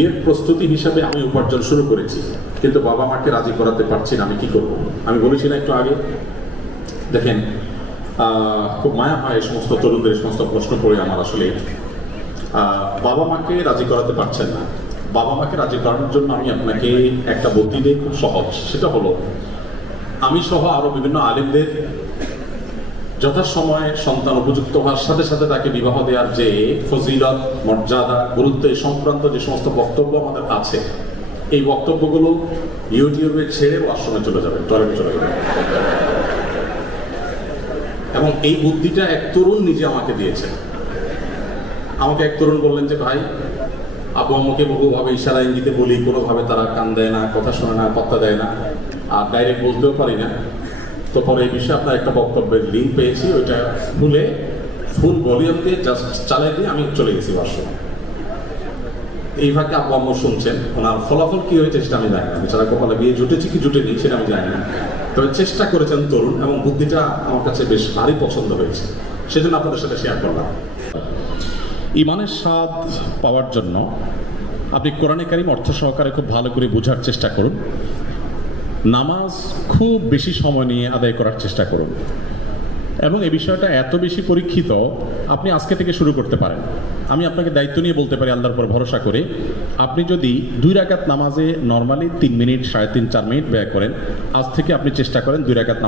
বিয়ের প্রস্তুতি হিসাবে আমি উপার্জন শুরু করেছি, কিন্তু বাবা মাকে রাজি করাতে পারছি না, আমি কি করব? আমি বলেছিলাম একটু আগে, দেখেন খুব মায়া হয় এই সমস্ত তরুণদের সমস্ত প্রশ্ন করে আমার। আসলে বাবা মাকে রাজি করাতে পারছেন না, বাবা মাকে রাজি করানোর জন্য আমি আপনাকে একটা বুদ্ধি দিই, খুব সহজ। সেটা হলো, আমি সহ আরো বিভিন্ন আলেমদের যথাসময়ে সন্তান উপযুক্ত হওয়ার সাথে সাথে তাকে বিবাহ দেওয়ার যে ফজিলত, মর্যাদা, গুরুত্ব এই সংক্রান্ত যে সমস্ত বক্তব্য আমাদের আছে, এই বক্তব্যগুলো ইউটিউবে ছেড়ে ওয়াশরুমে চলে যাবেন, টয়লেটে চলে যাবেন। এবং এই বুদ্ধিটা এক তরুণ নিজে আমাকে দিয়েছেন। আমাকে এক তরুণ বললেন যে, ভাই আব্বু আম্মুকে বহুভাবে ইশারা ইঙ্গিতে বলি, কোনোভাবে তারা কান দেয় না, কথা শোনে না, পাত্তা দেয় না, আর ডাইরেক্ট বলতেও পারি না। তো পরে এই বিষয়ে আপনার একটা বক্তব্যের লিঙ্ক পেয়েছি, ওইটা খুলে ফুল ভলিউম দিয়ে জাস্ট চালিয়ে দিয়ে আমি চলে গেছি ওয়াশরুমে। এই ফাঁকে আব্বু আম্মু শুনছেন, ওনার ফলাফল কি হয়েছে সেটা আমি জানি না, বেচারা কপালে বিয়ে জুটেছি কি জুটেনি সেটা আমি জানি না। তবে চেষ্টা করেছেন তরুণ, এবং বুদ্ধিটা আমার কাছে বেশ ভারী পছন্দ হয়েছে, সেজন্য আপনাদের সাথে শেয়ার করলাম। ইমানের স্বাদ পাওয়ার জন্য আপনি কোরআনে কারিম অর্থ সহকারে খুব ভালো করে বোঝার চেষ্টা করুন। নামাজ খুব বেশি সময় নিয়ে আদায় করার চেষ্টা করুন, এবং এই বিষয়টা এত বেশি পরীক্ষিত, আপনি আজকে থেকে শুরু করতে পারেন। আমি আপনাকে দায়িত্ব নিয়ে বলতে পারি, আল্লাহর উপর ভরসা করে, আপনি যদি 2 রাকাত নামাজে নর্মালি 3 মিনিট, 3.5, 4 মিনিট ব্যয় করেন, আজ থেকে আপনি চেষ্টা করেন 2 রাকাত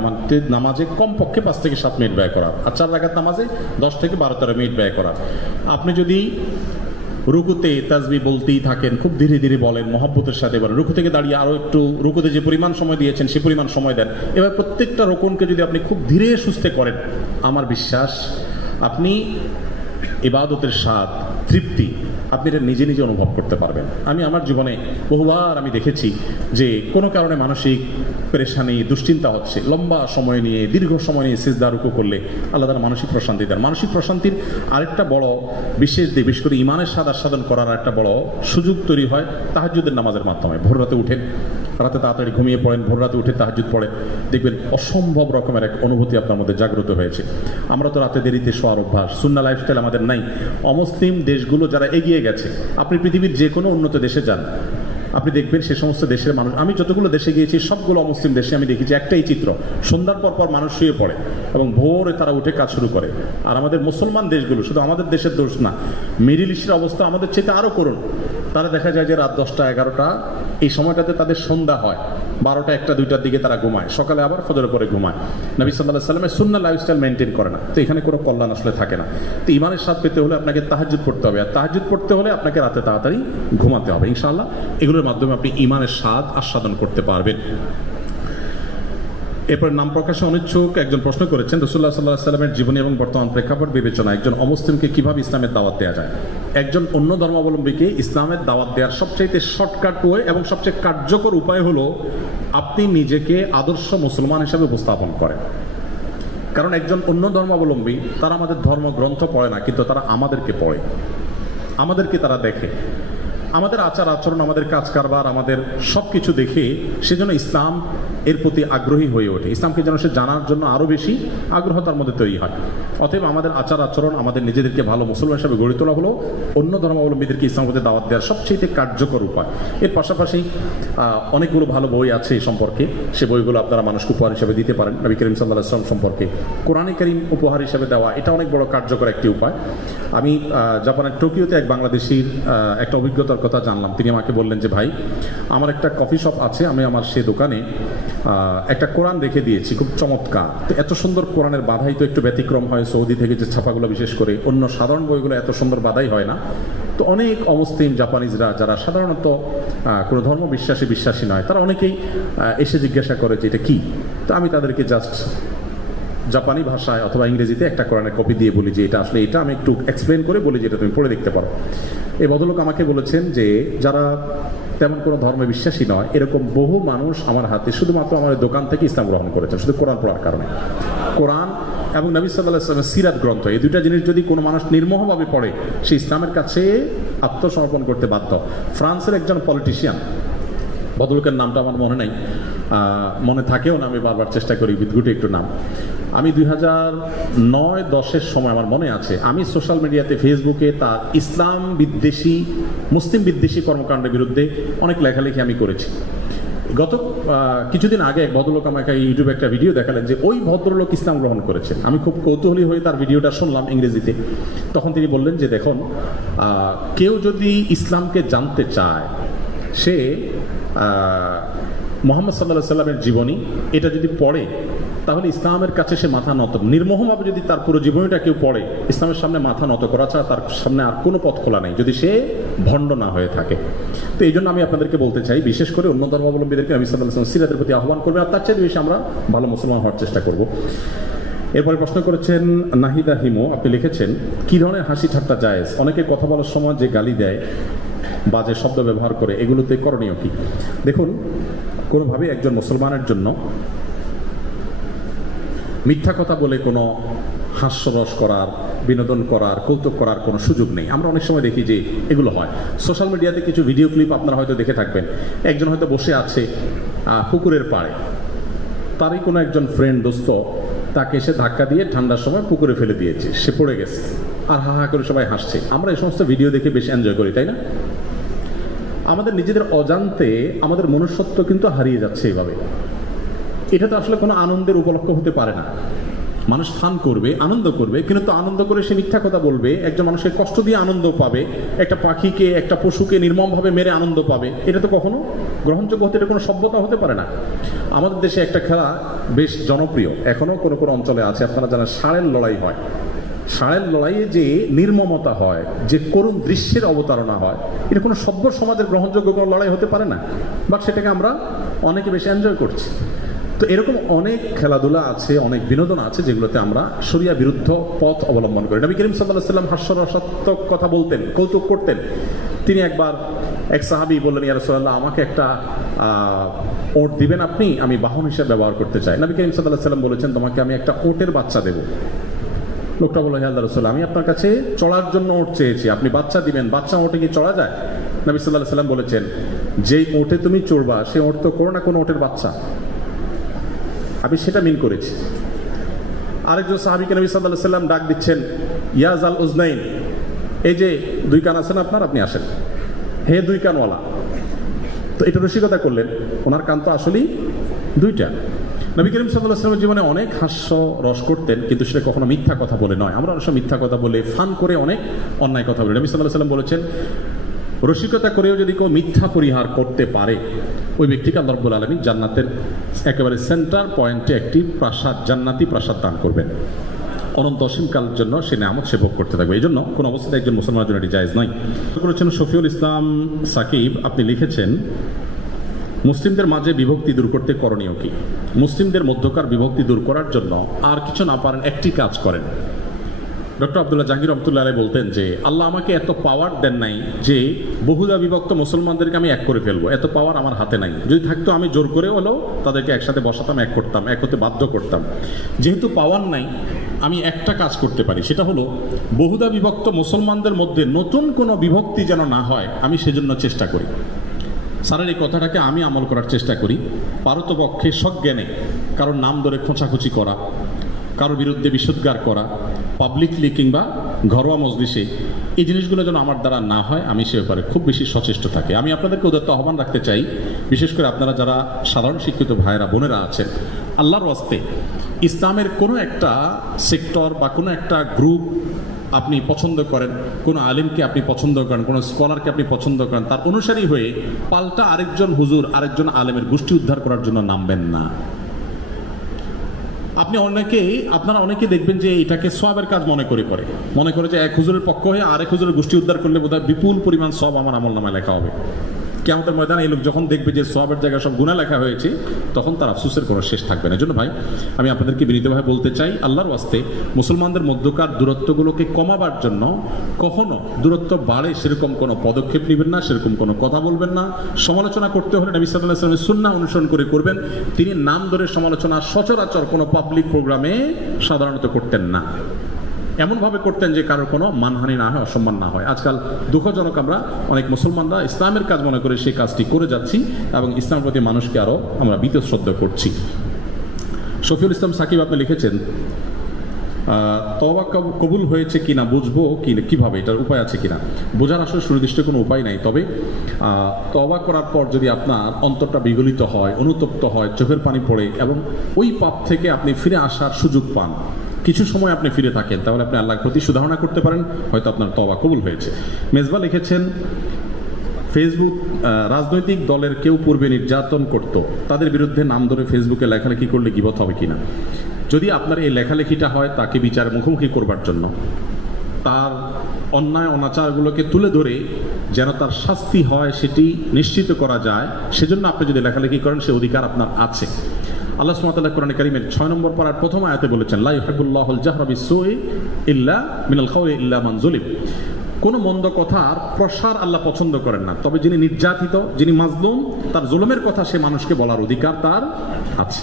নামাজে কমপক্ষে 5 থেকে 7 মিনিট ব্যয় করার, আর 4 রাকাত নামাজে 10 থেকে 12-13 মিনিট ব্যয় করার। আপনি যদি রুকুতে তাসবিহ বলতেই থাকেন, খুব ধীরে ধীরে বলেন, মহব্বতের সাথে বলেন, রুকু থেকে দাঁড়িয়ে আরও একটু রুকুতে যে পরিমাণ সময় দিয়েছেন সে পরিমাণ সময় দেন। এবার প্রত্যেকটা রোকনকে যদি আপনি খুব ধীরে সুস্থে করেন, আমার বিশ্বাস আপনি ইবাদতের স্বাদ, তৃপ্তি আপনি এটা নিজে নিজে অনুভব করতে পারবেন। আমি আমার জীবনে বহুবার আমি দেখেছি যে কোনো কারণে মানসিক পেরেশানি, দুশ্চিন্তা হচ্ছে, লম্বা সময় নিয়ে, দীর্ঘ সময় নিয়ে সিজদা রুকু করলে আল্লাহ তাআলা মানসিক প্রশান্তি দেন। মানসিক প্রশান্তির আরেকটা বড় বিশেষ দিক, বিশেষ করে ইমানের স্বাদ আস্বাদন করার একটা বড় সুযোগ তৈরি হয় তাহাজ্জুদের নামাজের মাধ্যমে। ভোর রাতে উঠেন, রাতে তাড়াতাড়ি ঘুমিয়ে পড়েন, ভোর রাতে উঠে তাহাজ্জুদ পড়েন, দেখবেন অসম্ভব রকমের এক অনুভূতি আপনার মধ্যে জাগ্রত হয়েছে। আমরা তো রাতে দেরিতে শোয়ার অভ্যাস, সুন্নাহ লাইফস্টাইল আমাদের নাই। অমুসলিম দেশগুলো যারা এগিয়ে গেছে, আপনি পৃথিবীর যে কোনো উন্নত দেশে যান, আপনি দেখবেন সে সমস্ত দেশের মানুষ, আমি যতগুলো দেশে গিয়েছি সবগুলো অমুসলিম দেশে আমি দেখেছি একটাই চিত্র, সন্ধ্যার পর পর মানুষ শুয়ে পড়ে এবং ভোরে তারা উঠে কাজ শুরু করে। আর আমাদের মুসলমান দেশগুলো, শুধু আমাদের দেশের দোষ না, মিডিল ইস্টের অবস্থা আমাদের চেয়ে আরও করুন। তারা দেখা যায় যে রাত 10টা 11টা এই সময়টাতে তাদের সন্ধ্যা হয়, 12টা 1টা 2টার দিকে তারা ঘুমায়, সকালে আবার ফজরের পরে ঘুমায়। নবী সাল্লাল্লাহু আলাইহি ওয়াসাল্লামের সুন্নাহ লাইফস্টাইল মেনটেন করে না, তো এখানে কোনো কল্যাণ আসলে থাকে না। তো ইমানের স্বাদ পেতে হলে আপনাকে তাহাজ্জুদ পড়তে হবে, আর তাহাজ্জুদ পড়তে হলে আপনাকে রাতে তাড়াতাড়ি ঘুমাতে হবে। ইনশাআল্লাহ এগুলোর মাধ্যমে আপনি ইমানের স্বাদ আস্বাদন করতে পারবেন। এরপর নাম প্রকাশে অনিচ্ছুক একজন প্রশ্ন করেছেন, রাসূলুল্লাহ সাল্লাল্লাহু আলাইহি ওয়াসাল্লামের জীবনী এবং বর্তমান প্রেক্ষাপট বিবেচনা একজন অমুসলিমকে কিভাবে ইসলামের দাওয়াত দেওয়া যায়? একজন অন্য ধর্মাবলম্বীকে ইসলামের দাওয়াত দেওয়ার সবচেয়ে শর্টকাট ওয়ে এবং সবচেয়ে কার্যকর উপায় হলো আপনি নিজেকে আদর্শ মুসলমান হিসেবে উপস্থাপন করেন। কারণ একজন অন্য ধর্মাবলম্বী তারা আমাদের ধর্মগ্রন্থ পড়ে না, কিন্তু তারা আমাদেরকে পড়ে, আমাদেরকে তারা দেখে, আমাদের আচার আচরণ, আমাদের কাজ কারবার, আমাদের সব কিছু দেখে সেজন্য ইসলাম এর প্রতি আগ্রহী হয়ে ওঠে, ইসলামকে যেন সে জানার জন্য আরও বেশি আগ্রহ তার মধ্যে তৈরি হয়। অতএব আমাদের আচার আচরণ, আমাদের নিজেদেরকে ভালো মুসলমান হিসাবে গড়ে তোলা হলো অন্য ধর্মাবলম্বীদেরকে ইসলামের প্রতি দাওয়াত দেওয়ার সবচেয়ে কার্যকর উপায়। এর পাশাপাশি অনেকগুলো ভালো বই আছে এই সম্পর্কে, সে বইগুলো আপনারা মানুষকে উপহার হিসেবে দিতে পারেন। নবী করিম সাল্লাল্লাহু আলাইহি ওয়াসাল্লাম সম্পর্কে কোরআনে কারীম উপহার হিসেবে দেওয়া, এটা অনেক বড় কার্যকর একটি উপায়। আমি জাপানের টোকিওতে এক বাংলাদেশির একটা অভিজ্ঞতার কথা জানলাম। তিনি আমাকে বললেন যে, ভাই আমার একটা কফি শপ আছে, আমি আমার সে দোকানে একটা কোরআন রেখে দিয়েছি, খুব চমৎকার। তো এত সুন্দর কোরআনের বাধাই তো একটু ব্যতিক্রম হয়, সৌদি থেকে যে ছাপাগুলো বিশেষ করে, অন্য সাধারণ বইগুলো এত সুন্দর বাধাই হয় না। তো অনেক অমুসলিম জাপানিজরা যারা সাধারণত কোনো ধর্ম বিশ্বাসী নয়, তারা অনেকেই এসে জিজ্ঞাসা করে যে এটা কি। তো আমি তাদেরকে জাস্ট জাপানি ভাষায় অথবা ইংরেজিতে একটা কোরআনের কপি দিয়ে বলি যে এটা আসলে এটা, আমি একটু এক্সপ্লেন করে বলি যে এটা তুমি পড়ে দেখতে পারো। এই ভদ্রলোক আমাকে বলেছেন যে যারা তেমন কোনো ধর্মে বিশ্বাসী নয়, এরকম বহু মানুষ আমার হাতে শুধুমাত্র আমার দোকান থেকে ইসলাম গ্রহণ করেছেন শুধু কোরআন পড়ার কারণে। কোরআন এবং নবী সাল্লাল্লাহু আলাইহি ওয়াসাল্লামের সিরাত গ্রন্থ, এই দুইটা জিনিস যদি কোনো মানুষ নির্মোহভাবে পড়ে, সে ইসলামের কাছে আত্মসমর্পণ করতে বাধ্য। ফ্রান্সের একজন পলিটিশিয়ান, ভদ্রলোকের নামটা আমার মনে নেই, মনে থাকেও না, আমি বারবার চেষ্টা করি বিদ্যুটে একটু নাম। আমি 2009-10-এর সময় আমার মনে আছে, আমি সোশ্যাল মিডিয়াতে ফেসবুকে তার ইসলাম বিদ্বেষী মুসলিম বিদ্বেষী কর্মকাণ্ডের বিরুদ্ধে অনেক লেখালেখি আমি করেছি। গত কিছুদিন আগে এক ভদ্রলোক আমাকে ইউটিউবে একটা ভিডিও দেখালেন যে ওই ভদ্রলোক ইসলাম গ্রহণ করেছেন। আমি খুব কৌতূহলী হয়ে তার ভিডিওটা শুনলাম ইংরেজিতে। তখন তিনি বললেন যে দেখুন, কেউ যদি ইসলামকে জানতে চায়, সে মুহাম্মদ সাল্লাল্লাহু আলাইহি সাল্লামের জীবনী এটা যদি পড়ে, তাহলে ইসলামের কাছে সে মাথা নত, নির্মোহভাবে যদি তার পুরো জীবনীটা কেউ পড়ে, ইসলামের সামনে মাথা নত করা ছাড়া তার সামনে আর কোনো পথ খোলা নেই, যদি সে ভণ্ড না হয়ে থাকে। তো এই জন্য আমি আপনাদেরকে বলতে চাই, বিশেষ করে অন্য ধর্মাবলম্বীদেরকে আমি সাল্লাল্লাহু আলাইহি ওয়াসাল্লাম সিরাতের প্রতি আহ্বান করবে, আর তার চেয়ে বেশি আমরা ভালো মুসলমান হওয়ার চেষ্টা করব। এরপরে প্রশ্ন করেছেন নাহিদা হিমো, আপনি লিখেছেন কি ধরনের হাসি ঠাট্টা জায়েজ? অনেকে কথা বলার সময় যে গালি দেয়, বাজে শব্দ ব্যবহার করে, এগুলোতে করণীয় কি? দেখুন, কোনোভাবেই একজন মুসলমানের জন্য মিথ্যা কথা বলে কোনো হাস্যরস করার, বিনোদন করার, কৌতুক করার কোনো সুযোগ নেই। আমরা অনেক সময় দেখি যে এগুলো হয়। সোশ্যাল মিডিয়াতে কিছু ভিডিও ক্লিপ আপনারা হয়তো দেখে থাকবেন। একজন হয়তো বসে আছে পুকুরের পাড়ে, তারই কোনো একজন ফ্রেন্ড, দোস্ত তাকে এসে ধাক্কা দিয়ে ঠান্ডার সময় পুকুরে ফেলে দিয়েছে, সে পড়ে গেছে, আর হা হা করে সবাই হাসছে। আমরা এই সমস্ত ভিডিও দেখে বেশ এনজয় করি, তাই না? আমাদের নিজেদের অজান্তে আমাদের মনুষ্যত্ব কিন্তু হারিয়ে যাচ্ছে এইভাবে। এটা তো আসলে কোনো আনন্দের উপলক্ষ হতে পারে না। মানুষ ফান করবে, আনন্দ করবে, কিন্তু আনন্দ করে সে মিথ্যা কথা বলবে, একজন মানুষের কষ্ট দিয়ে আনন্দ পাবে, একটা পাখিকে, একটা পশুকে নির্মমভাবে মেরে আনন্দ পাবে, এটা তো কখনো গ্রহণযোগ্য হতে, এটা কোনো সভ্যতা হতে পারে না। আমাদের দেশে একটা খেলা বেশ জনপ্রিয়, এখনো কোনো কোনো অঞ্চলে আছে, আপনারা জানেন, ষাঁড়ের লড়াই হয়। ষাঁড়ের লড়াইয়ে যে নির্মমতা হয়, যে করুণ দৃশ্যের অবতারণা হয়, এটা কোনো সভ্য সমাজের গ্রহণযোগ্য কোনো লড়াই হতে পারে না, বাট সেটাকে আমরা অনেকে বেশি এনজয় করছি। তো এরকম অনেক খেলাধুলা আছে, অনেক বিনোদন আছে, যেগুলোতে আমরা শরিয়া বিরুদ্ধ পথ অবলম্বন করি। নবী করিম সাল্লাল্লাহু আলাইহি ওয়াসাল্লাম হাস্যরসাত্মক কথা বলতেন, কৌতুক করতেন। তিনি একবার এক সাহাবী বললেন, ইয়া রাসূলুল্লাহ, আমাকে একটা ওট দিবেন আপনি, আমি বাহন হিসেবে ব্যবহার করতে চাই। নবী করিম সাল্লাল্লাহু আলাইহি ওয়াসাল্লাম বলেছেন, তোমাকে আমি একটা ওটের বাচ্চা দেব। লোকটা বলল, ইয়া রাসূলুল্লাহ, আমি আপনার কাছে চড়ার জন্য ওট চেয়েছি, আপনি বাচ্চা দিবেন, বাচ্চা ওটে কি চড়া যায়? নবী সাল্লাল্লাহু আলাইহি ওয়াসাল্লাম বলেছেন, যেই ওটে তুমি চড়বা সে ওট তো করো না কোনো ওটের বাচ্চা। আমি সেটা মিন করেছি। আরেকজন সাহাবীকে নবী সাল্লাল্লাহু আলাইহি ওয়াসাল্লাম ডাক দিচ্ছেন, ইয়া যাল উজনাইন, এই যে দুই কান আছেন আপনার, আপনি আসেন, হে দুই কানওয়ালা। তো এটা রসিকতা করলেন, ওনার কান তো আসলেই দুইটা। নবী করিম সাল্লাল্লাহু আলাইহি ওয়াসাল্লামের জীবনে অনেক হাস্য রস করতেন, কিন্তু সেটা কখনো মিথ্যা কথা বলে নয়। আমরা অনেক সময় মিথ্যা কথা বলে, ফান করে অনেক অন্যায় কথা বলি। নবী সাল্লাল্লাহু আলাইহি ওয়াসাল্লাম বলেছেন, রসিকতা করেও যদি কেউ মিথ্যা পরিহার করতে পারে, ওই ব্যক্তিকে আল্লাহ রাব্বুল আলামিন জান্নাতের একেবারে সেন্টার পয়েন্টে একটি প্রাসাদ, জান্নাতি প্রাসাদ দান করবেন। অনন্ত অসীমকালের জন্য সে নেয়ামত সে ভোগ করতে থাকবে। এই জন্য কোনো অবস্থায় একজন মুসলমানের জন্য এটি জায়েজ নয়। করেছেন শফিউল ইসলাম সাকিব, আপনি লিখেছেন, মুসলিমদের মাঝে বিভক্তি দূর করতে করণীয় কি? মুসলিমদের মধ্যকার বিভক্তি দূর করার জন্য আর কিছু না পারেন, একটি কাজ করেন। ডক্টর আব্দুল্লাহ জাহাঙ্গীর রহমতুল্লাহ আলাইহি বলতেন যে আল্লাহ আমাকে এত পাওয়ার দেন নাই যে বহুদা বিভক্ত মুসলমানদেরকে আমি এক করে ফেলবো, এত পাওয়ার আমার হাতে নাই। যদি থাকতো আমি জোর করে হলেও তাদেরকে একসাথে বসাতাম, এক করতাম, এক হতে বাধ্য করতাম। যেহেতু পাওয়ার নাই, আমি একটা কাজ করতে পারি, সেটা হলো বহুদা বিভক্ত মুসলমানদের মধ্যে নতুন কোনো বিভক্তি যেন না হয়, আমি সেজন্য চেষ্টা করি। স্যারের এই কথাটাকে আমি আমল করার চেষ্টা করি। পারতপক্ষে সজ্ঞানে কারোর নাম ধরে খোঁচাখুচি করা, কারোর বিরুদ্ধে বিশুদ্গার করা, পাবলিকলি কিংবা ঘরোয়া মজলিসে, এই জিনিসগুলো যেন আমার দ্বারা না হয়, আমি সে ব্যাপারে খুব বেশি সচেষ্ট থাকি। আমি আপনাদেরকে উদাত্ত আহ্বান রাখতে চাই, বিশেষ করে আপনারা যারা সাধারণ শিক্ষিত ভাইয়েরা বোনেরা আছেন, আল্লাহর ওয়াস্তে ইসলামের কোনো একটা সেক্টর বা কোনো একটা গ্রুপ আপনি পছন্দ করেন, কোনো আলিমকে আপনি পছন্দ করেন, কোনো স্কলারকে আপনি পছন্দ করেন, তার অনুসারী হয়ে পাল্টা আরেকজন হুজুর, আরেকজন আলেমের গোষ্ঠী উদ্ধার করার জন্য নামবেন না। আপনি আপনারা অনেকে দেখবেন যে এটাকে সওয়াবের কাজ মনে করে যে এক হুজুরের পক্ষ হয়ে আরেক হুজুরের গোষ্ঠী উদ্ধার করলে বোধহয় বিপুল পরিমাণ সওয়াব আমার আমলনামায় লেখা হবে। কিয়ামতের ময়দানে এই লোক যখন দেখবে যে সওয়াবের জায়গায় সব গুনাহ লেখা হয়েছে, তখন তার আফসোসের কোনো শেষ থাকবে না। এজন্য ভাই, আমি আপনাদেরকে বিনীতভাবে বলতে চাই, আল্লাহর ওয়াস্তে মুসলমানদের মধ্যকার দূরত্বগুলোকে কমাবার জন্য কখনো দূরত্ব বাড়ে সেরকম কোনো পদক্ষেপ নেবেন না, সেরকম কোনো কথা বলবেন না। সমালোচনা করতে হলে নবী সাল্লাল্লাহু আলাইহি ওয়াসাল্লামের সুন্নাহ অনুসরণ করে করবেন। তিনি নাম ধরে সমালোচনা সচরাচর কোনো পাবলিক প্রোগ্রামে সাধারণত করতেন না। এমনভাবে করতেন যে কারোর কোনো মানহানি না হয়, অসম্মান না হয়। আজকাল দুঃখজনক, আমরা অনেক মুসলমানরা ইসলামের কাজ মনে করে সেই কাজটি করে যাচ্ছি এবং ইসলামের প্রতি মানুষকে আরও আমরা বীতশ্রদ্ধা করছি। শফিউল ইসলাম সাকিব আপনি লিখেছেন, তওবা কবুল হয়েছে কিনা বুঝবো কিভাবে, এটার উপায় আছে কিনা? বোঝার আসলে সুনির্দিষ্ট কোনো উপায় নাই, তবে তওবা করার পর যদি আপনার অন্তরটা বিগলিত হয়, অনুতপ্ত হয়, চোখের পানি পড়ে এবং ওই পাপ থেকে আপনি ফিরে আসার সুযোগ পান, কিছু সময় আপনি ফিরে থাকেন, তাহলে আপনি আল্লাহর প্রতি সুধারণা করতে পারেন, হয়তো আপনার তওবা কবুল হয়েছে। মেজবা লিখেছেন, ফেসবুক রাজনৈতিক দলের কেউ পূর্বে নির্যাতন করত, তাদের বিরুদ্ধে নাম ধরে ফেসবুকে লেখালেখি করলে গীবত হবে কিনা? যদি আপনার এই লেখালেখিটা হয় তাকে বিচার মুখোমুখি করবার জন্য, তার অন্যায় অনাচারগুলোকে তুলে ধরে যেন তার শাস্তি হয় সেটি নিশ্চিত করা যায়, সেজন্য আপনি যদি লেখালেখি করেন সে অধিকার আপনার আছে। আল্লাহ সুবহানাহু ওয়া তাআলা কোরআনে কারীমের 6 নম্বর পারার প্রথম আয়াতে বলেছেন, লা ইউহিব্বুল্লাহুল জাহরা বিস-সুই ইল্লা মিনাল কাওলি ইল্লা মান যুলিম। কোনো মন্দ কথার প্রসার আল্লাহ পছন্দ করেন না, তবে যিনি নির্যাতিত, যিনি মাজলুম, তার জুলুমের কথা সে মানুষকে বলার অধিকার তার আছে।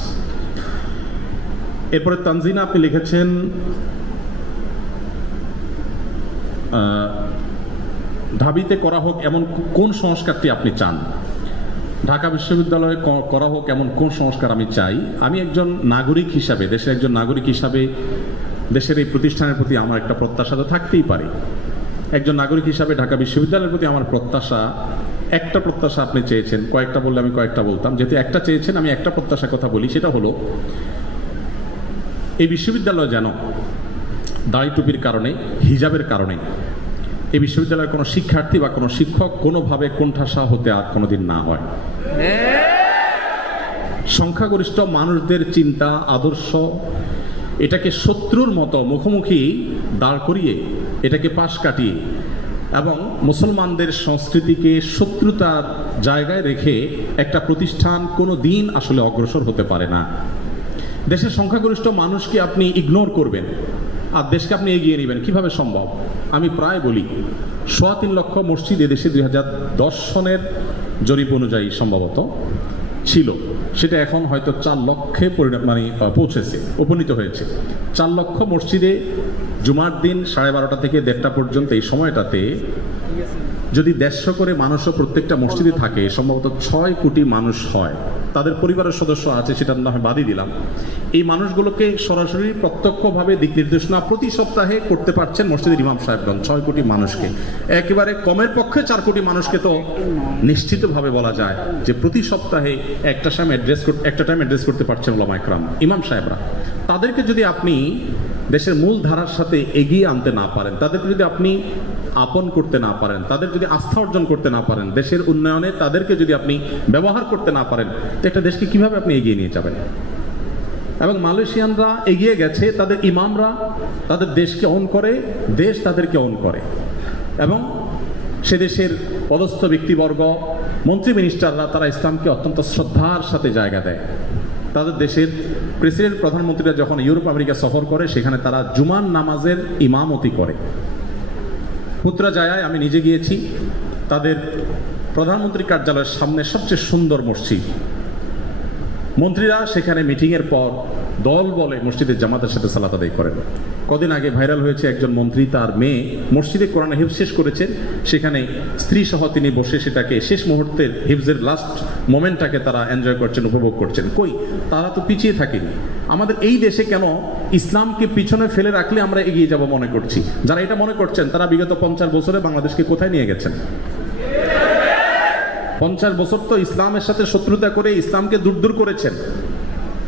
এরপরে তানজিনা আপনি লিখেছেন, ঢাবিতে করা হোক এমন কোন সংস্কারটি আপনি চান? ঢাকা বিশ্ববিদ্যালয়ে করা হোক এমন কোন সংস্কার আমি চাই? আমি একজন নাগরিক হিসাবে, দেশের একজন নাগরিক হিসাবে দেশের এই প্রতিষ্ঠানের প্রতি আমার একটা প্রত্যাশা তো থাকতেই পারে। একজন নাগরিক হিসাবে ঢাকা বিশ্ববিদ্যালয়ের প্রতি আমার প্রত্যাশা, একটা প্রত্যাশা আপনি চেয়েছেন, কয়েকটা বললে আমি কয়েকটা বলতাম, যেহেতু একটা চেয়েছেন আমি একটা প্রত্যাশার কথা বলি, সেটা হলো এই বিশ্ববিদ্যালয় যেন দাড়ি টুপির কারণে, হিজাবের কারণে এই বিশ্ববিদ্যালয়ের কোনো শিক্ষার্থী বা কোনো শিক্ষক কোনোভাবে কোণঠাসা হতে আর কোনোদিন না হয়। সংখ্যাগরিষ্ঠ মানুষদের চিন্তা, আদর্শ, এটাকে শত্রুর মতো মুখোমুখি দাঁড় করিয়ে, এটাকে পাশ কাটিয়ে এবং মুসলমানদের সংস্কৃতিকে শত্রুতার জায়গায় রেখে একটা প্রতিষ্ঠান কোনো দিন আসলে অগ্রসর হতে পারে না। দেশের সংখ্যাগরিষ্ঠ মানুষকে আপনি ইগনোর করবেন আর দেশকে আপনি এগিয়ে নেবেন, কিভাবে সম্ভব? আমি প্রায় বলি ৩.৫ লক্ষ মসজিদ এদেশে 2010 সনের জরিপ অনুযায়ী সম্ভবত ছিল, সেটা এখন হয়তো 4 লক্ষে পৌঁছেছে, উপনীত হয়েছে। 4 লক্ষ মসজিদে জুমার দিন 12:30 থেকে 1:30 পর্যন্ত এই সময়টাতে যদি 150 করে মানুষও প্রত্যেকটা মসজিদে থাকে, সম্ভবত 6 কোটি মানুষ হয়। তাদের পরিবারের সদস্য আছে, সেটা না হয় বাদই দিলাম। এই মানুষগুলোকে সরাসরি প্রত্যক্ষভাবে দিক নির্দেশনা প্রতি সপ্তাহে করতে পারছেন মসজিদের ইমাম সাহেবগণ। 6 কোটি মানুষকে, একেবারে কমের পক্ষে 4 কোটি মানুষকে তো নিশ্চিতভাবে বলা যায় যে প্রতি সপ্তাহে একটা টাইম অ্যাড্রেস করতে পারছেন ওলামা ইকরাম, ইমাম সাহেবরা। তাদেরকে যদি আপনি দেশের মূল ধারার সাথে এগিয়ে আনতে না পারেন, তাদেরকে যদি আপনি আপন করতে না পারেন, তাদের যদি আস্থা অর্জন করতে না পারেন, দেশের উন্নয়নে তাদেরকে যদি আপনি ব্যবহার করতে না পারেন, তো একটা দেশকে কিভাবে আপনি এগিয়ে নিয়ে যাবেন? এবং মালয়েশিয়ানরা এগিয়ে গেছে, তাদের ইমামরা তাদের দেশকে অন করে, দেশ তাদেরকে অন করে, এবং সে দেশের পদস্থ ব্যক্তিবর্গ, মন্ত্রী মিনিস্টাররা তারা ইসলামকে অত্যন্ত শ্রদ্ধার সাথে জায়গা দেয়। তাদের দেশের প্রেসিডেন্ট, প্রধানমন্ত্রীরা যখন ইউরোপ আমেরিকা সফর করে, সেখানে তারা জুমার নামাজের ইমামতি করে। পুত্রাজায়ায় আমি নিজে গিয়েছি, তাদের প্রধানমন্ত্রী কার্যালয়ের সামনে সবচেয়ে সুন্দর মসজিদ। মন্ত্রীরা সেখানে মিটিংয়ের পর দল বলে মসজিদের জামাতের সাথে সালাত আদায় করেন। কদিন আগে ভাইরাল হয়েছে একজন মন্ত্রী, তার মেয়ে মসজিদে কোরআন হিফজ শেষ করেছেন, সেখানে স্ত্রী সহ তিনি বসে সেটাকে শেষ মুহূর্তের হিফজের লাস্ট মোমেন্টটাকে তারা এনজয় করছেন, উপভোগ করছেন। কই, তারা তো পিছিয়ে থাকেনি। আমাদের এই দেশে কেন ইসলামকে পিছনে ফেলে রাখলে আমরা এগিয়ে যাব মনে করছি? যারা এটা মনে করছেন তারা বিগত 50 বছরে বাংলাদেশকে কোথায় নিয়ে গেছেন? 50 বছর তো ইসলামের সাথে শত্রুতা করে ইসলামকে দূর করেছেন,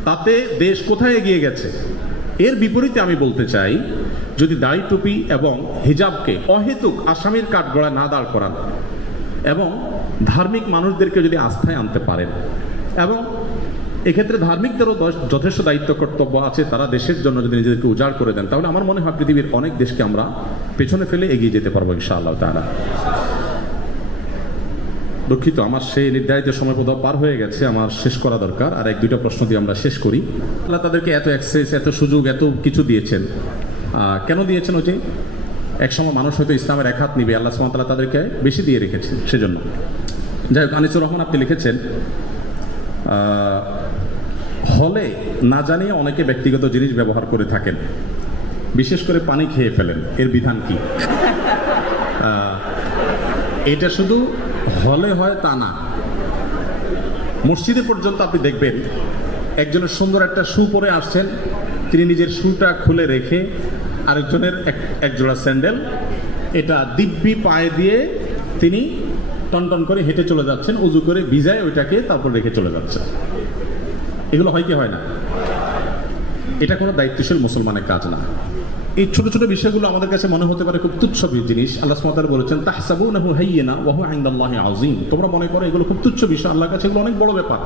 তাতে দেশ কোথায় এগিয়ে গেছে? এর বিপরীতে আমি বলতে চাই, যদি দাড়ি টুপি এবং হিজাবকে অহেতুক আসামির কাঠগড়ায় না দাঁড় করান এবং ধার্মিক মানুষদেরকে যদি আস্থায় আনতে পারেন, এবং এক্ষেত্রে ধার্মিকদেরও যথেষ্ট দায়িত্ব কর্তব্য আছে, তারা দেশের জন্য যদি নিজেদেরকে উজাড় করে দেন, তাহলে আমার মনে হয় পৃথিবীর অনেক দেশকে আমরা পেছনে ফেলে এগিয়ে যেতে পারবো ইনশাআল্লাহ তাআলা। দুঃখিত, আমার সেই নির্ধারিত সময় বোধহয় পার হয়ে গেছে, আমার শেষ করা দরকার। আর 1-2টা প্রশ্ন দিয়ে আমরা শেষ করি। আল্লাহ তাদেরকে এত অ্যাক্সেস, এত সুযোগ, এত কিছু দিয়েছেন, কেন দিয়েছেন? ওই যে একসময় মানুষ হয়তো ইসলামের এক হাত নিবে, আল্লাহ সুবহানাহু ওয়া তাআলা তাদেরকে বেশি দিয়ে রেখেছেন, সেজন্য। যাই হোক, আনিসুর রহমান আপনি লিখেছেন, হলে না জানিয়ে অনেকে ব্যক্তিগত জিনিস ব্যবহার করে থাকেন, বিশেষ করে পানি খেয়ে ফেলেন, এর বিধান কি? এটা শুধু হলে হয় তা না, মসজিদে পর্যন্ত আপনি দেখবেন একজনের সুন্দর একটা শু পরে আসছেন, তিনি নিজের শুটা খুলে রেখে আরেকজনের এক জোড়া স্যান্ডেল এটা দিব্যি পায়ে দিয়ে তিনি টনটন করে হেঁটে চলে যাচ্ছেন, উজু করে ভিজায় ওইটাকে তারপর রেখে চলে যাচ্ছেন। এগুলো হয় কি হয় না? এটা কোনো দায়িত্বশীল মুসলমানের কাজ না। এই ছোট ছোট বিষয়গুলো আমাদের কাছে মনে হতে পারে খুব তুচ্ছ জিনিস। আল্লাহ সুবহানাহু ওয়া তাআলা বলেছেন তাহসাবুনাহু হাইয়িনা ওয়া হুয়া ইনদাল্লাহি আযীম। তোমরা মনে করো এগুলো খুব তুচ্ছ বিষয়, আল্লাহর কাছে এগুলো অনেক বড় ব্যাপার।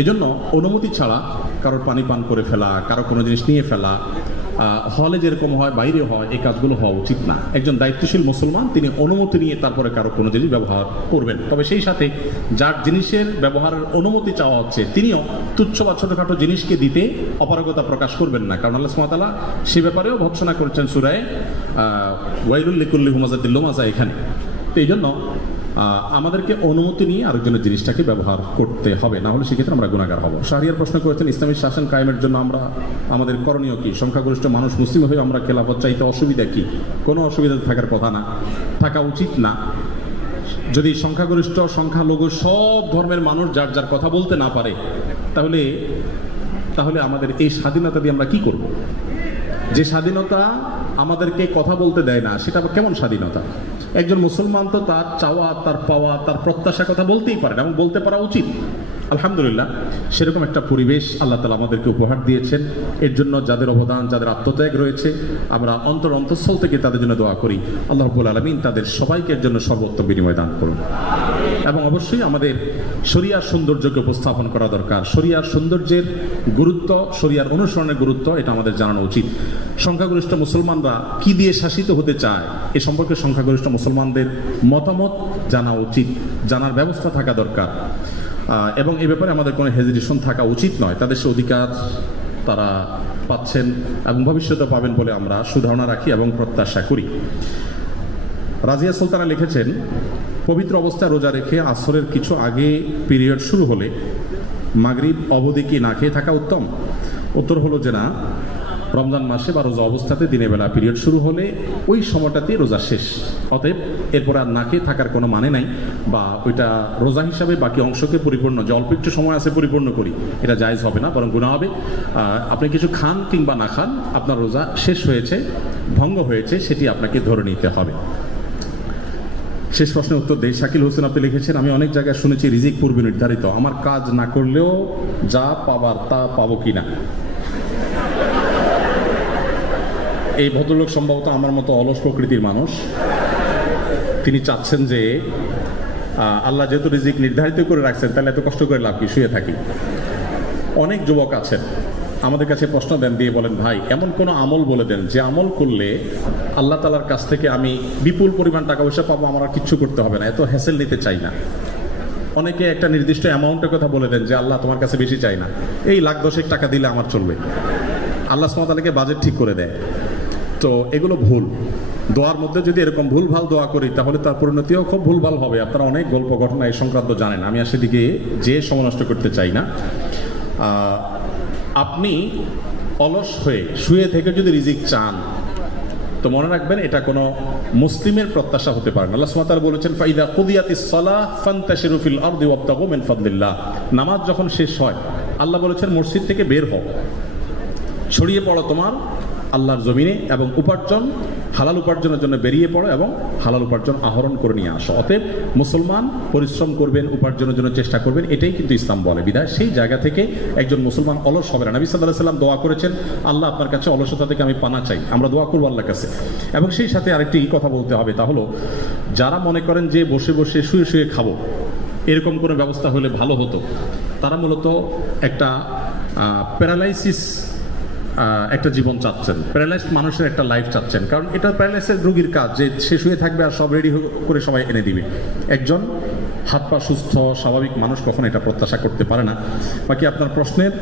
এই জন্য অনুমতি ছাড়া কারোর পানি পান করে ফেলা, কারো কোনো জিনিস নিয়ে ফেলা, হলে যেরকম হয় বাইরে হয়, এই কাজগুলো হওয়া উচিত না। একজন দায়িত্বশীল মুসলমান তিনি অনুমতি নিয়ে তারপরে কারো কোনো জিনিস ব্যবহার করবেন। তবে সেই সাথে যার জিনিসের ব্যবহারের অনুমতি চাওয়া হচ্ছে তিনিও তুচ্ছ বা ছোটখাটো জিনিসকে দিতে অপারগতা প্রকাশ করবেন না, কারণ আল্লাহ সুবহানাহু ওয়া তাআলা সে ব্যাপারেও ভর্ৎসনা করেছেন সূরায়ে ওয়াইলুল লিকুল্লি হুমাযাতিল লুমাযা এখানে। তো এই জন্য আমাদেরকে অনুমতি নিয়ে আরেকজনের জিনিসটাকে ব্যবহার করতে হবে, না হলে সেক্ষেত্রে আমরা গুনাহগার হব। শাহরিয়ার প্রশ্ন করেছেন ইসলামী শাসন কায়েমের জন্য আমাদের করণীয় কি? সংখ্যাগরিষ্ঠ মানুষ মুসলিম হয়ে আমরা খেলাফত চাইতে অসুবিধা কি? কোনো অসুবিধা থাকার কথা না, থাকা উচিত না। যদি সংখ্যাগরিষ্ঠ সংখ্যালঘু সব ধর্মের মানুষ যার যার কথা বলতে না পারে, তাহলে আমাদের এই স্বাধীনতা দিয়ে আমরা কি করব? যে স্বাধীনতা আমাদেরকে কথা বলতে দেয় না, সেটা আবার কেমন স্বাধীনতা? একজন মুসলমান তো তার চাওয়া, তার পাওয়া, তার প্রত্যাশা কথা বলতেই পারেন এবং বলতে পারা উচিত। আলহামদুলিল্লাহ সেরকম একটা পরিবেশ আল্লাহ তাআলা আমাদেরকে উপহার দিয়েছেন। এর জন্য যাদের অবদান, যাদের আত্মত্যাগ রয়েছে, আমরা অন্তঃস্থল থেকে তাদের জন্য দোয়া করি। আল্লাহ রাব্বুল আলামিন তাদের সবাইকে এর জন্য সর্বোত্তম বিনিময় দান করুন। এবং অবশ্যই আমাদের শরিয়ার সৌন্দর্যকে উপস্থাপন করা দরকার। শরিয়ার সৌন্দর্যের গুরুত্ব, শরিয়ার অনুসরণের গুরুত্ব এটা আমাদের জানানো উচিত। সংখ্যাগরিষ্ঠ মুসলমানরা কি দিয়ে শাসিত হতে চায় এ সম্পর্কে সংখ্যাগরিষ্ঠ মুসলমানদের মতামত জানা উচিত, জানার ব্যবস্থা থাকা দরকার। এবং এ ব্যাপারে আমাদের কোনো হেজিটেশন থাকা উচিত নয়। তাদের সে অধিকার তারা পাচ্ছেন এবং ভবিষ্যতে পাবেন বলে আমরা সুধারণা রাখি এবং প্রত্যাশা করি। রাজিয়া সুলতানা লিখেছেন, পবিত্র অবস্থায় রোজা রেখে আসরের কিছু আগে পিরিয়ড শুরু হলে মাগরিব অবধি কি না খেয়ে থাকা উত্তম? উত্তর হলো যে না, রমজান মাসে বা রোজা অবস্থাতে দিনের বেলা পিরিয়ড শুরু হলে ওই সময়টাতেই রোজা শেষ। অতএব এরপর আর না খেয়ে থাকার কোনো মানে নাই, বা ওইটা রোজা হিসাবে বাকি অংশকে পরিপূর্ণ, যে অল্প একটু সময় আছে পরিপূর্ণ করি, এটা জায়েজ হবে না, বরং গুনাহ হবে। আপনি কিছু খান কিংবা না খান, আপনার রোজা শেষ হয়েছে, ভঙ্গ হয়েছে, সেটি আপনাকে ধরে নিতে হবে। শেষ প্রশ্নের উত্তর দেই। শাকিল হোসেন আপনি লিখেছেন, আমি অনেক জায়গায় শুনেছি রিজিক পূর্বে নির্ধারিত, আমার কাজ না করলেও যা পাবার তা পাবো কিনা? এই ভদ্রলোক সম্ভবত আমার মতো অলস প্রকৃতির মানুষ। তিনি চাচ্ছেন যে আল্লাহ যেহেতু রিজিক নির্ধারিত করে রাখছেন, তাহলে এত কষ্ট করে লাভ কি, শুয়ে থাকি। অনেক যুবক আছেন আমাদের কাছে প্রশ্ন দেন, দিয়ে বলেন ভাই এমন কোনো আমল বলে দেন যে আমল করলে আল্লাহ তাআলার কাছ থেকে আমি বিপুল পরিমাণ টাকা পয়সা পাবো, আমার আর কিচ্ছু করতে হবে না, এত হ্যাসেল নিতে চাই না। অনেকে একটা নির্দিষ্ট অ্যামাউন্টের কথা বলে দেন যে আল্লাহ তোমার কাছে বেশি চাই না, এই লাখ দশেক টাকা দিলে আমার চলবে। আল্লাহ সুবহানাহু ওয়া তাআলাকে বাজেট ঠিক করে দেয়। তো এগুলো ভুল। দোয়ার মধ্যে যদি এরকম ভুলভাল দোয়া করি তাহলে তার পরিণতিও খুব ভুলভাল হবে। আপনারা অনেক গল্প ঘটনা এই সংক্রান্ত জানেন, আমি আর সেদিকে যে সময় নষ্ট করতে চাই না। আপনি অলস হয়ে শুয়ে থেকে যদি রিজিক চান তো মনে রাখবেন এটা কোনো মুসলিমের প্রত্যাশা হতে পারে না। আল্লাহ সুবহানাহু ওয়া তাআলা বলেছেন, ফাইদা কুদিয়াতিস সালাহ ফান্তাশিরু ফিল আরদি ওয়াবতাগু মিন ফাদলিল্লাহ। নামাজ যখন শেষ হয় আল্লাহ বলেছেন মসজিদ থেকে বের হও, ছড়িয়ে পড়ো তোমার আল্লাহর জমিনে, এবং উপার্জন, হালাল উপার্জনের জন্য বেরিয়ে পড়ো এবং হালাল উপার্জন আহরণ করে নিয়ে আসো। অতএব মুসলমান পরিশ্রম করবেন, উপার্জনের জন্য চেষ্টা করবেন, এটাই কিন্তু ইসলাম বলে। বিধায় সেই জায়গা থেকে একজন মুসলমান অলস হবে না। নবী সাল্লাল্লাহু আলাইহি ওয়াসাল্লাম দোয়া করেছেন, আল্লাহ আপনার কাছে অলসতা থেকে আমি পানা চাই। আমরা দোয়া করবো আল্লাহর কাছে। এবং সেই সাথে আরেকটি কথা বলতে হবে, তা হলো যারা মনে করেন যে বসে বসে শুয়ে শুয়ে খাবো, এরকম কোনো ব্যবস্থা হলে ভালো হতো, তারা মূলত একটা প্যারালাইসিস একটা জীবন চাচ্ছেন, প্যারালাইজড মানুষের একটা লাইফ চাচ্ছেন। কারণ এটা প্যারালাইসিস রোগীর কাজ যে সে শুয়ে থাকবে আর সব রেডি করে সবাই এনে দিবে। একজন হাত পা সুস্থ স্বাভাবিক মানুষ কখনো এটা প্রত্যাশা করতে পারে না। বাকি আপনার প্রশ্নের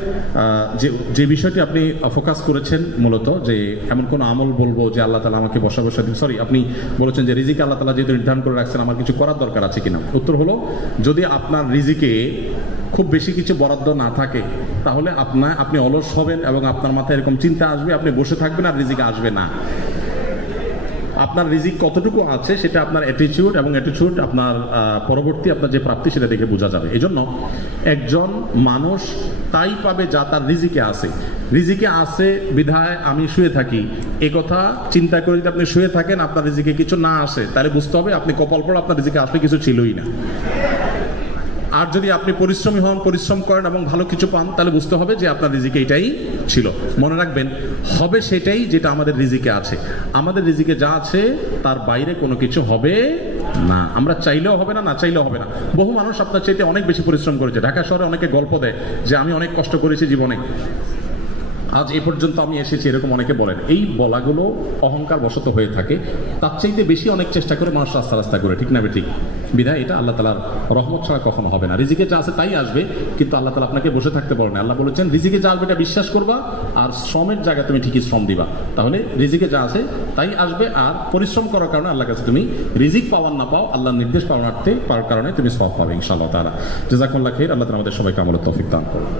যে বিষয়টি আপনি ফোকাস করেছেন মূলত, যে এমন কোনো আমল বলবো যে আল্লাহ তাআলা আমাকে বসা দিন, সরি আপনি বলেছেন যে রিজিক আল্লাহ তাআলা যেহেতু নির্ধারণ করে রাখছেন আমার কিছু করার দরকার আছে কিনা। উত্তর হলো, যদি আপনার রিজিকে খুব বেশি কিছু বরাদ্দ না থাকে তাহলে আপনি অলস হবেন এবং আপনার মাথায় এরকম চিন্তা আসবে, আপনি বসে থাকবেন আর রিজিক আসবে না। আপনার রিজিক কতটুকু আছে সেটা আপনার অ্যাটিটিউড এবং অ্যাটিটিউড আপনার পরবর্তী আপনার যে প্রাপ্তি সেটা দেখে বোঝা যাবে। এই জন্য একজন মানুষ তাই পাবে যা তার রিজিকে আছে। রিজিকে আছে বিধায় আমি শুয়ে থাকি, এ কথা চিন্তা করে যদি আপনি শুয়ে থাকেন আপনার রিজিকে কিছু না আসে, তাহলে বুঝতে হবে আপনি কপাল পড়া, আপনার রিজিকে আসলে কিছু ছিলই না। আর যদি আপনি পরিশ্রমী হন, পরিশ্রম করেন এবং ভালো কিছু পান, তাহলে বুঝতে হবে যে আপনার রিজিকে এটাই ছিল। মনে রাখবেন, হবে সেটাই যেটা আমাদের রিজিকে আছে। আমাদের রিজিকে যা আছে তার বাইরে কোনো কিছু হবে না। আমরা চাইলেও হবে না, না চাইলেও হবে না। বহু মানুষ আপনার চাইতে অনেক বেশি পরিশ্রম করেছে। ঢাকা শহরে অনেকে গল্প দেয় যে আমি অনেক কষ্ট করেছি জীবনে, আজ এ পর্যন্ত আমি এসেছি, এরকম অনেকে বলেন। এই বলাগুলো অহংকার বশত হয়ে থাকে। তার চাইতে বেশি অনেক চেষ্টা করে মানুষ রাস্তা রাস্তা করে, ঠিক না ঠিক? বিধায় এটা আল্লাহ তাআলার রহমত ছাড়া কখনো হবে না। রিজিকে যা আছে তাই আসবে, কিন্তু আল্লাহ তাআলা আপনাকে বসে থাকতে বলেন। আল্লাহ বলেছেন রিজিকে যা আসবে এটা বিশ্বাস করবা, আর শ্রমের জায়গায় তুমি ঠিকই শ্রম দিবা, তাহলে রিজিকে যা আছে তাই আসবে। আর পরিশ্রম করার কারণে আল্লাহর কাছে তুমি রিজিক পাওয়ার না পাও, আল্লাহর নির্দেশ পাওয়ার কারণে তুমি সওয়াব পাবে ইনশাআল্লাহ তাআলা। জাযাকুমুল্লাহ খাইর। আল্লাহ তাআলা আমাদের সবাইকে আমলের তৌফিক দান করুন।